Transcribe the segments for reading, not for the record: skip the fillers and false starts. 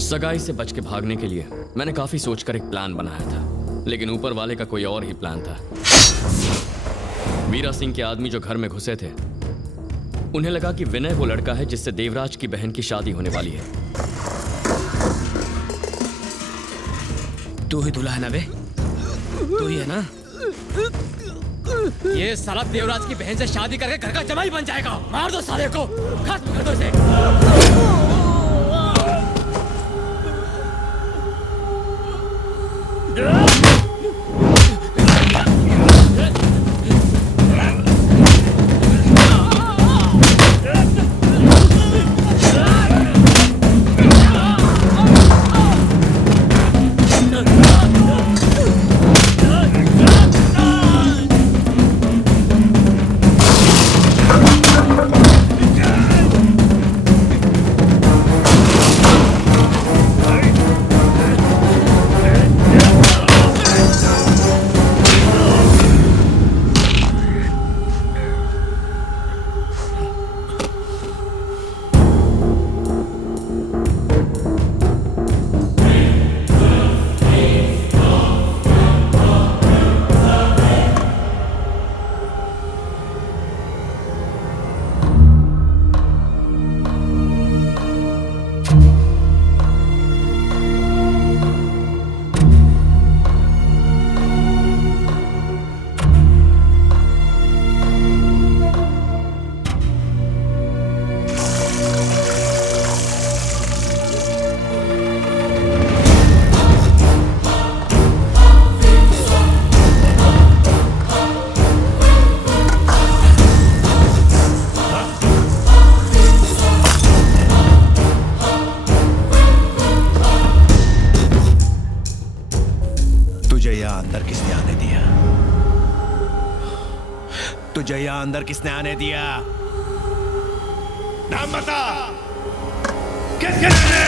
सगाई से बच के भागने के लिए मैंने काफी सोचकर एक प्लान बनाया था, लेकिन ऊपर वाले का कोई और ही प्लान था। वीरा सिंह के आदमी जो घर में घुसे थे, उन्हें लगा कि विनय वो लड़का है जिससे देवराज की बहन की शादी होने वाली है। तू ही दूल्हा है ना बे? तू ही है ना? ये साला देवराज की बहन से शादी करके घर का जमाई बन जाएगा। मार दो साले को, खत्म कर दो इसे। तुझे यहाँ अंदर किसने आने दिया? नाम बता। किसने?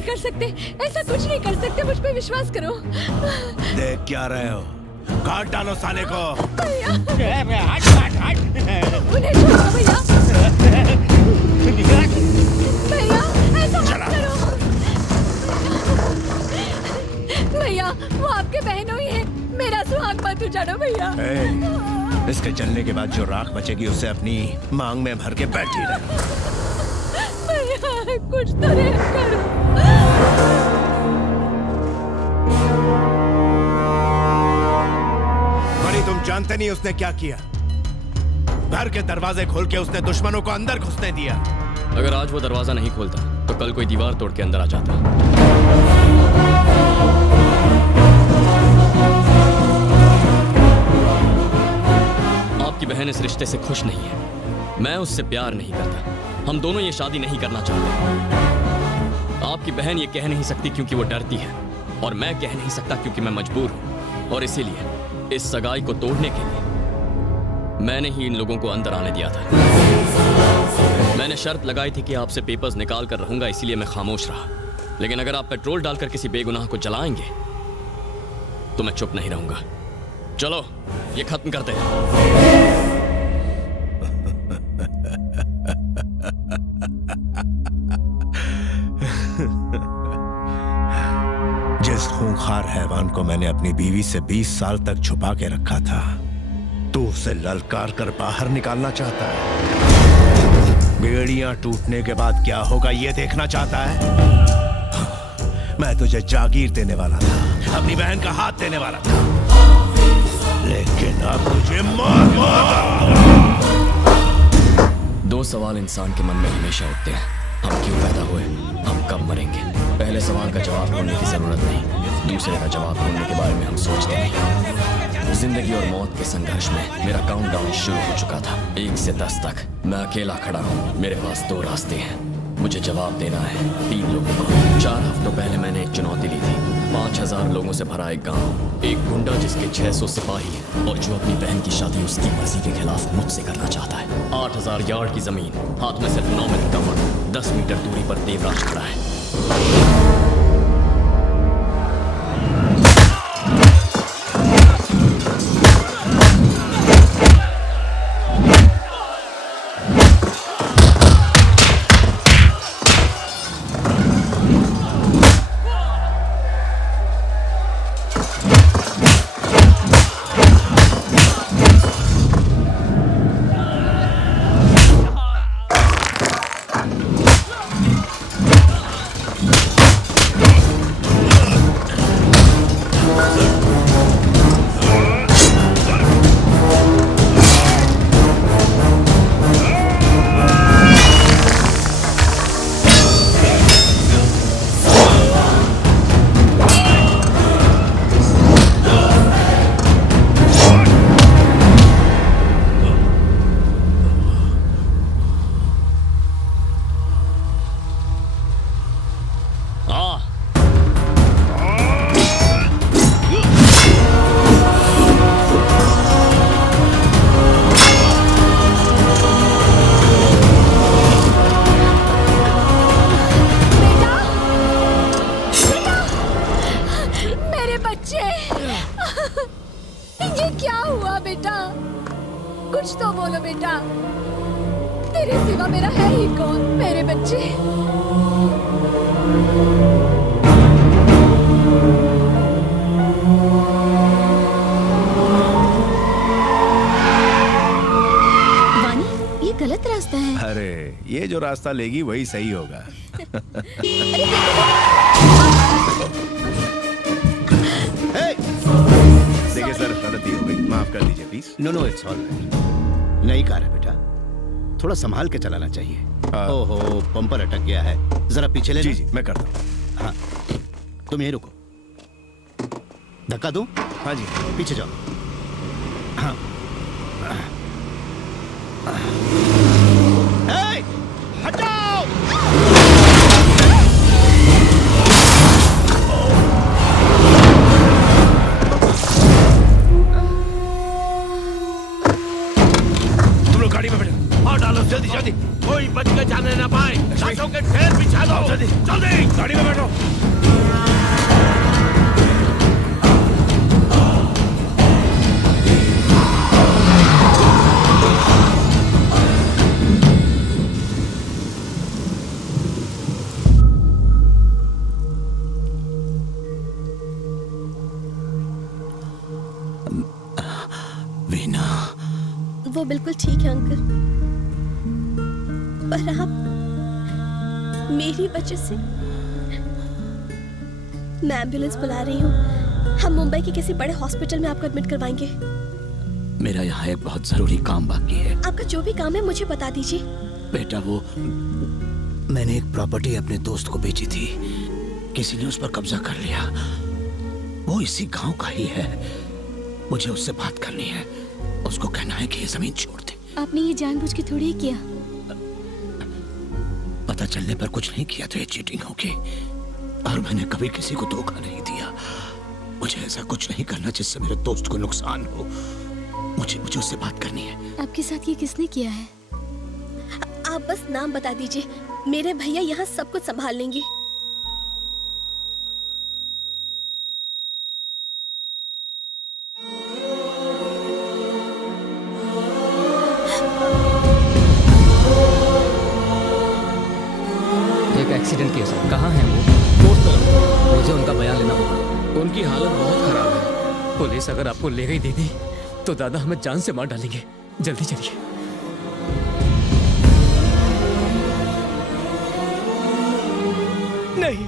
कर सकते, ऐसा कुछ नहीं कर सकते, मुझ पे विश्वास करो। देख क्या रहे हो? काट डालो साले को। भैया, हट हट हट। उन्हें छोड़ो भैया। भैया, ऐसा मत करो। भैया, वो आपके बहनों ही है, मेरा सुहाग मत उजाड़ो भैया। इसके चलने के बाद जो राख बचेगी उसे अपनी मांग में भर के बैठी रहे। भैया, कुछ तो रहम करो। मणि, तुम जानते नहीं उसने क्या किया? घर के दरवाजे खोल के उसने दुश्मनों को अंदर घुसने दिया। अगर आज वो दरवाजा नहीं खोलता तो कल कोई दीवार तोड़ के अंदर आ जाता। आपकी बहन इस रिश्ते से खुश नहीं है, मैं उससे प्यार नहीं करता, हम दोनों ये शादी नहीं करना चाहते। आपकी बहन ये कह नहीं सकती क्योंकि वो डरती है, और मैं कह नहीं सकता क्योंकि मैं मजबूर हूं। और इसीलिए इस सगाई को तोड़ने के लिए मैंने ही इन लोगों को अंदर आने दिया था। मैंने शर्त लगाई थी कि आपसे पेपर्स निकाल कर रहूंगा, इसीलिए मैं खामोश रहा। लेकिन अगर आप पेट्रोल डालकर किसी बेगुनाह को जलाएंगे तो मैं चुप नहीं रहूंगा। चलो ये खत्म करते हैं। जिस खूंखार हैवान को मैंने अपनी बीवी से 20 साल तक छुपा के रखा था, तू उसे ललकार कर बाहर निकालना चाहता है। बेड़ियां टूटने के बाद क्या होगा ये देखना चाहता है। मैं तुझे जागीर देने वाला था, अपनी बहन का हाथ देने वाला था, लेकिन अब तुझे मार। दो सवाल इंसान के मन में हमेशा उठते हैं, हम क्यों पैदा हुए, हम कब मरेंगे। पहले सवाल का जवाब ढूंढने की जरूरत नहीं, दूसरे का जवाब ढूंढने के बारे में हम सोचते नहीं। जिंदगी और मौत के संघर्ष में मेरा काउंटडाउन शुरू हो चुका था। 1 से 10 तक मैं अकेला खड़ा हूँ। मेरे पास 2 रास्ते हैं, मुझे जवाब देना है 3 लोगों को। 4 हफ्तों पहले मैंने एक चुनौती ली थी। 5000 लोगों से भरा एक गांव, एक गुंडा जिसके 600 सिपाही हैं और जो अपनी बहन की शादी उसकी मर्जी के खिलाफ मुझसे करना चाहता है। 8000 यार्ड की जमीन, हाथ में सिर्फ 9 मिनट का वक्त, 10 मीटर दूरी पर देवराज खड़ा है। ये क्या हुआ बेटा? कुछ तो बोलो बेटा। तेरे सिवा मेरा है ही कौन? मेरे बच्चे। वानी, ये गलत रास्ता है। अरे ये जो रास्ता लेगी वही सही होगा। देखिए सर, गलती हो गई, माफ कर दीजिए please. No it's all right. नई कार है बेटा, थोड़ा संभाल के चलाना चाहिए। ओहो, पंपर अटक गया है, जरा पीछे ले। जी जी मैं करता हूँ। हाँ, तुम यहीं रुको। धक्का दूं? हाँ जी। पीछे जाओ। हाँ। हे, हटाओ! तुम लोग गाड़ी में बैठो और डालो जल्दी जल्दी, कोई बच के जाने ना पाए। लाशों के ढेर बिछा दो। जल्दी जल्दी गाड़ी में बैठो। वीना, वो बिल्कुल ठीक है अंकल, पर आप मेरी वजह से। मैं एम्बुलेंस बुला रही हूँ। हम मुंबई के किसी बड़े हॉस्पिटल में आपको एडमिट करवाएंगे। मेरा यहाँ एक बहुत जरूरी काम बाकी है। आपका जो भी काम है मुझे बता दीजिए। बेटा, वो मैंने एक प्रॉपर्टी अपने दोस्त को बेची थी, किसी ने उस पर कब्जा कर लिया। वो इसी गांव का ही है। मुझे उससे बात करनी है, उसको कहना है कि ये जमीन छोड़ दे। आपने ये जानबूझ के थोड़ी ही किया। पता चलने पर कुछ नहीं किया तो ये चीटिंग होगी, और मैंने कभी किसी को धोखा नहीं दिया। मुझे ऐसा कुछ नहीं करना जिससे मेरे दोस्त को नुकसान हो। मुझे उससे बात करनी है। आपके साथ ये किसने किया है? आप बस नाम बता दीजिए, मेरे भैया यहाँ सब कुछ संभाल लेंगे। एक एक्सीडेंट केस है। कहाँ है वो? फोर्थ तरफ। मुझे उनका बयान लेना होगा। उनकी हालत बहुत खराब है। पुलिस अगर आपको ले गई दीदी तो दादा हमें जान से मार डालेंगे। जल्दी चलिए। नहीं,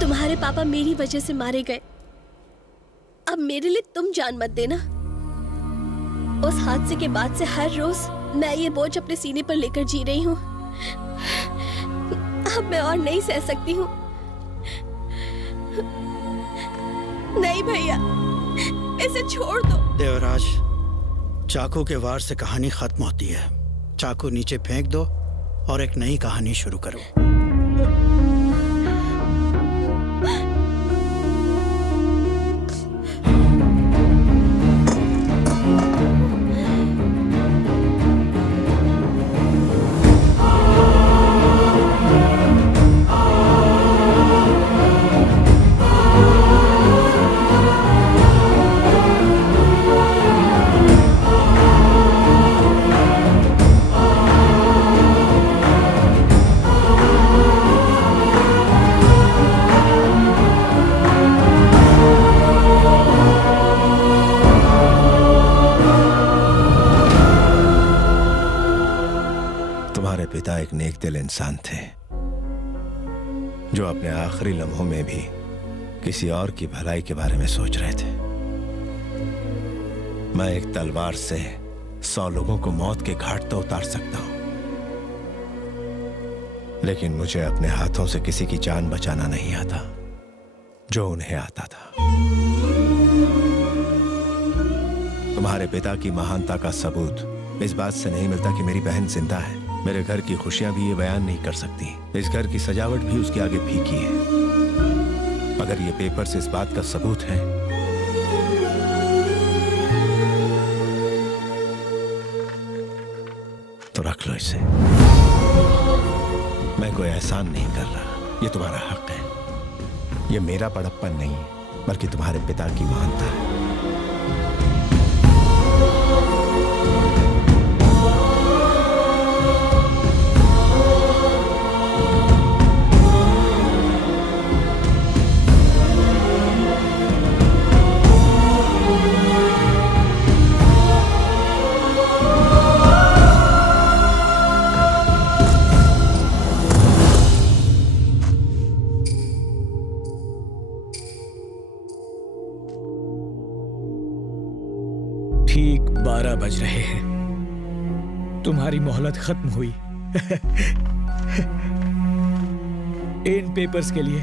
तुम्हारे पापा मेरी वजह से मारे गए। अब मेरे लिए तुम जान मत देना। उस हादसे के बाद से हर रोज मैं ये बोझ अपने सीने पर लेकर जी रही हूँ। अब मैं और नहीं सह सकती हूँ। नहीं भैया, इसे छोड़ दो। देवराज, चाकू के वार से कहानी खत्म होती है। चाकू नीचे फेंक दो और एक नई कहानी शुरू करो। पिता एक नेक दिल इंसान थे जो अपने आखिरी लम्हों में भी किसी और की भलाई के बारे में सोच रहे थे। मैं एक तलवार से 100 लोगों को मौत के घाट तो उतार सकता हूं, लेकिन मुझे अपने हाथों से किसी की जान बचाना नहीं आता जो उन्हें आता था। तुम्हारे पिता की महानता का सबूत इस बात से नहीं मिलता कि मेरी बहन जिंदा है। मेरे घर की खुशियां भी ये बयान नहीं कर सकती। इस घर की सजावट भी उसके आगे फीकी है। अगर ये पेपर्स इस बात का सबूत है तो रख लो इसे। मैं कोई एहसान नहीं कर रहा, ये तुम्हारा हक है। ये मेरा बड़प्पन नहीं बल्कि तुम्हारे पिता की महानता है। ठीक 12 बज रहे हैं। तुम्हारी मोहलत खत्म हुई। इन पेपर्स के लिए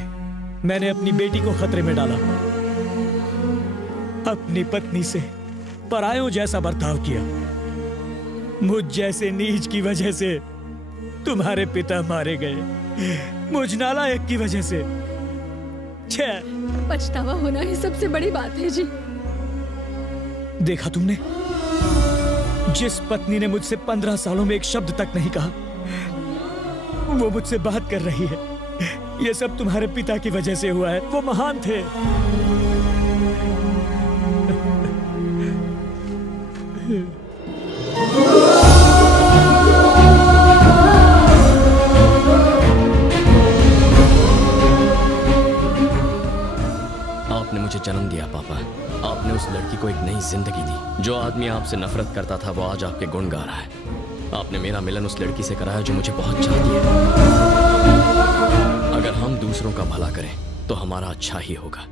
मैंने अपनी बेटी को खतरे में डाला, अपनी पत्नी से परायों जैसा बर्ताव किया। मुझ जैसे नीच की वजह से तुम्हारे पिता मारे गए, मुझ नालायक की वजह से। पछतावा होना ही सबसे बड़ी बात है जी। देखा तुमने, जिस पत्नी ने मुझसे 15 सालों में एक शब्द तक नहीं कहा, वो मुझसे बात कर रही है। ये सब तुम्हारे पिता की वजह से हुआ है। वो महान थे। आपने मुझे जन्म दिया पापा। आपने उस लड़की को एक नई जिंदगी दी। जो आदमी आपसे नफरत करता था वो आज आपके गुण गा रहा है। आपने मेरा मिलन उस लड़की से कराया जो मुझे बहुत चाहती है। अगर हम दूसरों का भला करें तो हमारा अच्छा ही होगा।